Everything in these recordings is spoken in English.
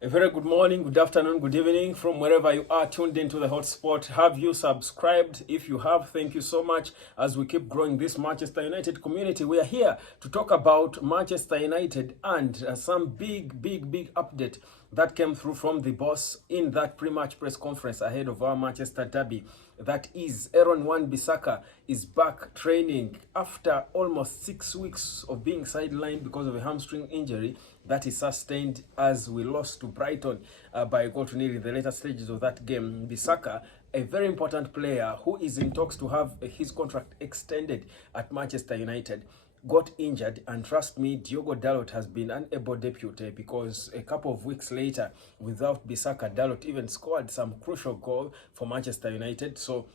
A very good morning, good afternoon, good evening from wherever you are tuned into the hotspot. Have you subscribed? If you have, thank you so much. As we keep growing this Manchester United community, we are here to talk about Manchester United and some big update that came through from the boss in that pre-match press conference ahead of our Manchester derby. That is, Wan Bissaka is back training after almost 6 weeks of being sidelined because of a hamstring injury that he sustained as we lost to Brighton by a goal to nil in the later stages of that game. Bissaka, a very important player who is in talks to have his contract extended at Manchester United, got injured, and trust me, Diogo Dalot has been unable deputy because a couple of weeks later, without Bissaka, Dalot even scored some crucial goal for Manchester United. So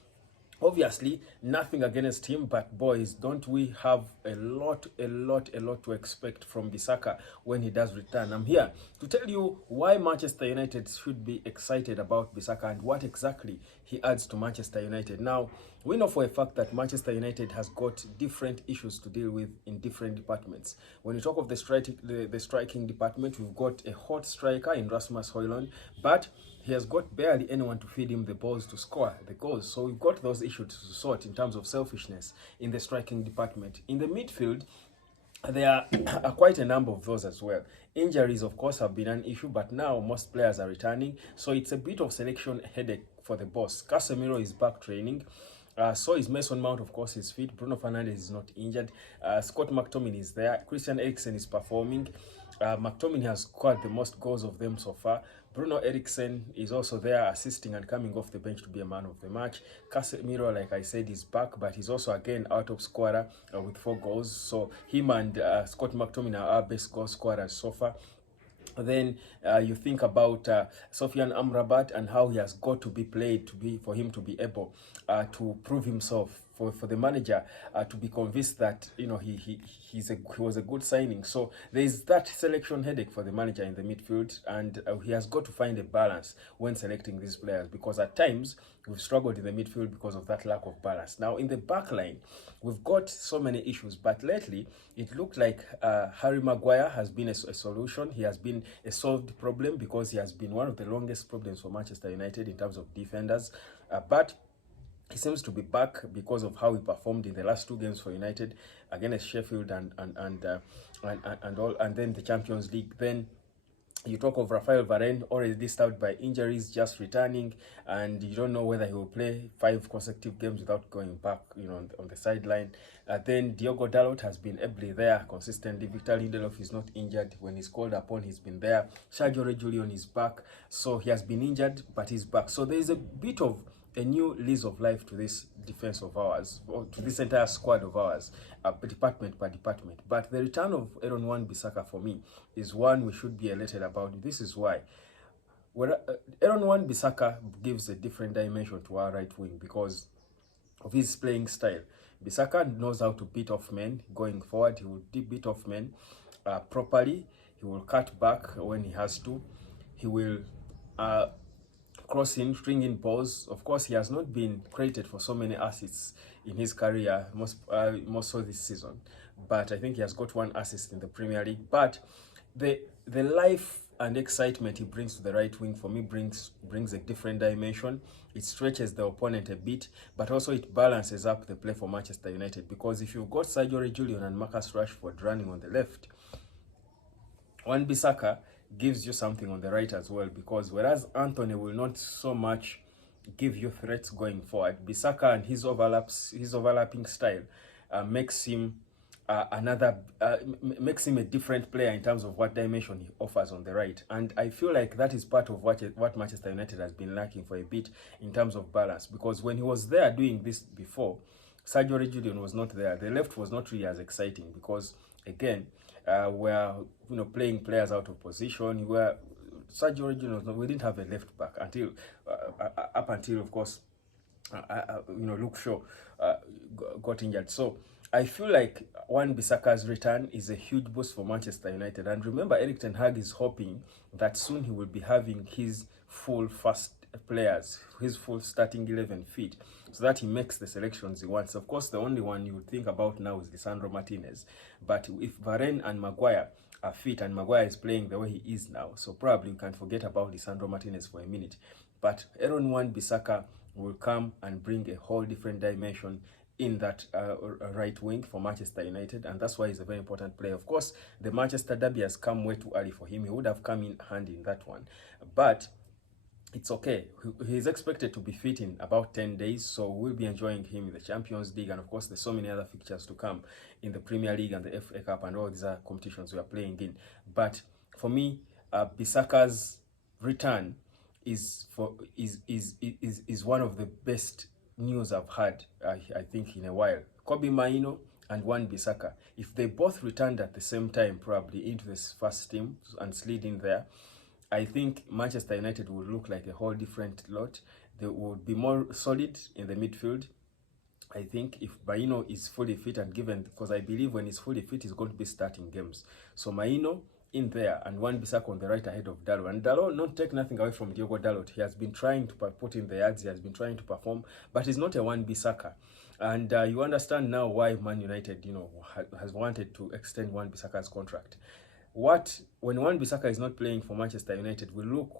obviously, nothing against him, but boys, don't we have a lot to expect from Bissaka when he does return. I'm here to tell you why Manchester United should be excited about Bissaka and what exactly he adds to Manchester United. Now, we know for a fact that Manchester United has got different issues to deal with in different departments. When you talk of the striking department, we've got a hot striker in Rasmus Højlund, but he has got barely anyone to feed him the balls to score the goals. So we've got those issues to sort in terms of selfishness in the striking department. In the midfield, there are quite a number of those as well. Injuries, of course, have been an issue, but now most players are returning. So it's a bit of selection headache for the boss. Casemiro is back training. So is Mason Mount, of course, is fit. Bruno Fernandes is not injured. Scott McTominay is there. Christian Eriksen is performing. McTominay has scored the most goals of them so far. Bruno Eriksen is also there assisting and coming off the bench to be a man of the match. Casemiro, like I said, is back, but he's also again our top scorer with 4 goals. So him and Scott McTominay are our best goal scorers so far. Then you think about Sofian Amrabat and how he has got to be played for him to be able to prove himself, for the manager to be convinced that he was a good signing. So there is that selection headache for the manager in the midfield, and he has got to find a balance when selecting these players, because at times we've struggled in the midfield because of that lack of balance. Now in the back line, we've got so many issues, but lately it looked like Harry Maguire has been a solution. He has been a solved problem because he has been one of the longest problems for Manchester United in terms of defenders. But he seems to be back because of how he performed in the last 2 games for United against Sheffield and then the Champions League. Then you talk of Rafael Varane, already disturbed by injuries, just returning, and you don't know whether he will play 5 consecutive games without going back, on the sideline. Then Diogo Dalot has been ably there consistently. Victor Lindelof is not injured. When he's called upon, he's been there. Sergio Reguilon is back. So he has been injured, but he's back. So there is a bit of a new lease of life to this defense of ours, or to this entire squad of ours, department by department. But the return of Wan Bissaka, for me, is one we should be elated about. This is why. Wan Bissaka gives a different dimension to our right wing because of his playing style. Bissaka knows how to beat off men going forward. He will beat off men properly. He will cut back when he has to. He will crossing, stringing balls. Of course, he has not been credited for so many assists in his career, most so this season. But I think he has got 1 assist in the Premier League. But the life and excitement he brings to the right wing, for me, brings a different dimension. It stretches the opponent a bit, but also it balances up the play for Manchester United. Because if you've got Sergio Reguilon and Marcus Rashford running on the left, Wan Bissaka gives you something on the right as well, because whereas Anthony will not so much give you threats going forward, Bissaka and his overlapping style makes him makes him a different player in terms of what dimension he offers on the right. And I feel like that is part of what Manchester United has been lacking for a bit in terms of balance, because when he was there doing this before, Sergio Reguilon was not there. The left was not really as exciting because, again, we're playing players out of position. Sergio Reguilon, we didn't have a left back until up until, of course, Luke Shaw got injured. So I feel like Wan Bissaka's return is a huge boost for Manchester United. And remember, Erik ten Hag is hoping that soon he will be having his full first players, his full starting 11 fit, so that he makes the selections he wants. Of course, the only one you would think about now is Lisandro Martinez. But if Varane and Maguire are fit and Maguire is playing the way he is now, so probably we can forget about Lisandro Martinez for a minute. But Wan Bissaka will come and bring a whole different dimension in that right wing for Manchester United, and that's why he's a very important player. Of course, the Manchester derby has come way too early for him. He would have come in handy in that one, but it's okay. He's expected to be fit in about 10 days, so we'll be enjoying him in the Champions League, and of course there's so many other fixtures to come in the Premier League and the FA Cup and all these other competitions we are playing in. But for me, Bissaka's return is one of the best news I've had, I think, in a while. Kobbie Mainoo and Wan Bissaka, if they both returned at the same time, probably into this first team and slid in there, I think Manchester United would look like a whole different lot. They would be more solid in the midfield. I think if Mainoo is fully fit and given, because I believe when he's fully fit, he's going to be starting games. So Mainoo in there and Wan Bissaka on the right ahead of Dalot. And Dalot, not take nothing away from Diogo Dalot. He has been trying to put in the yards, he has been trying to perform, but he's not a Wan Bissaka. And you understand now why Man United, has wanted to extend Wan Bissaka's contract. When Wan Bissaka is not playing for Manchester United, we look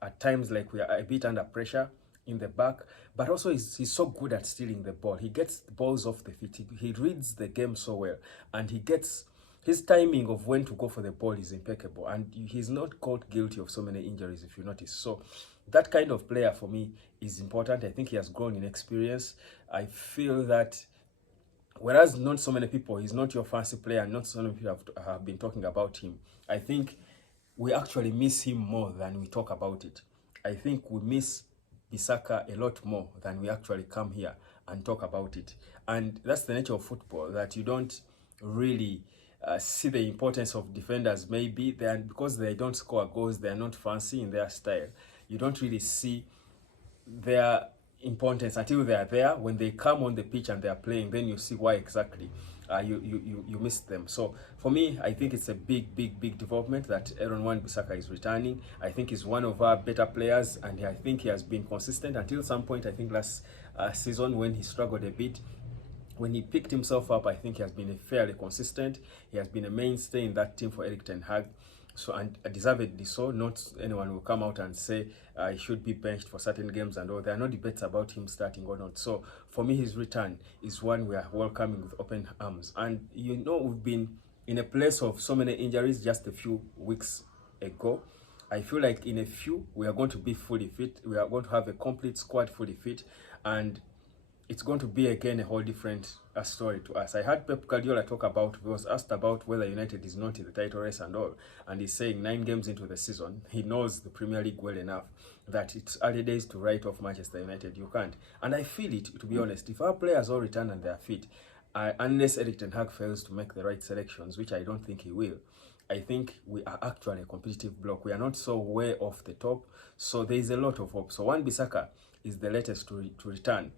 at times like we are a bit under pressure in the back, but also he's so good at stealing the ball. He gets the balls off the feet. He reads the game so well, and his timing of when to go for the ball is impeccable, and he's not caught guilty of so many injuries, if you notice. So that kind of player for me is important. I think he has grown in experience. I feel that whereas not so many people, he's not your fancy player, and not so many people have been talking about him, I think we actually miss him more than we talk about it. I think we miss Bissaka a lot more than we actually come here and talk about it. And that's the nature of football, that you don't really see the importance of defenders. Maybe because they don't score goals, they are not fancy in their style. You don't really see their importance until they are there. When they come on the pitch and they are playing, then you see why exactly you missed them. So for me, I think it's a big development that Wan Bissaka is returning. I think he's one of our better players, and I think he has been consistent until some point. I think last season when he struggled a bit, when he picked himself up, I think he has been fairly consistent. He has been a mainstay in that team for Erik ten Hag. So, and deservedly so. Not anyone will come out and say he should be benched for certain games and all. There are no debates about him starting or not. So for me, his return is one we are welcoming with open arms. And we've been in a place of so many injuries just a few weeks ago. I feel like in a few, we are going to be fully fit. We are going to have a complete squad fully fit, and it's going to be again a whole different story to us. I heard Pep Guardiola talk about, he was asked about whether United is not in the title race and all, and he's saying 9 games into the season, he knows the Premier League well enough that it's early days to write off Manchester United. You can't. And I feel it, to be honest. If our players all return and they are fit, unless Erik ten Hag fails to make the right selections, which I don't think he will, I think we are actually a competitive block. We are not so way off the top, so there is a lot of hope. So Wan Bissaka is the latest to return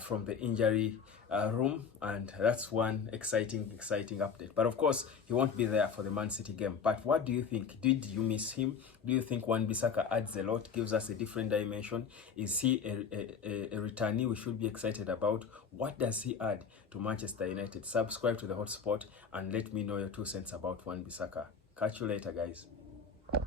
from the injury room, and that's one exciting update. But of course, he won't be there for the Man City game. But what do you think? Did you miss him? Do you think Wan Bissaka adds a lot, gives us a different dimension? Is he a returnee we should be excited about? What does he add to Manchester United? Subscribe to the Hotspot and let me know your 2 cents about Wan Bissaka. Catch you later, guys.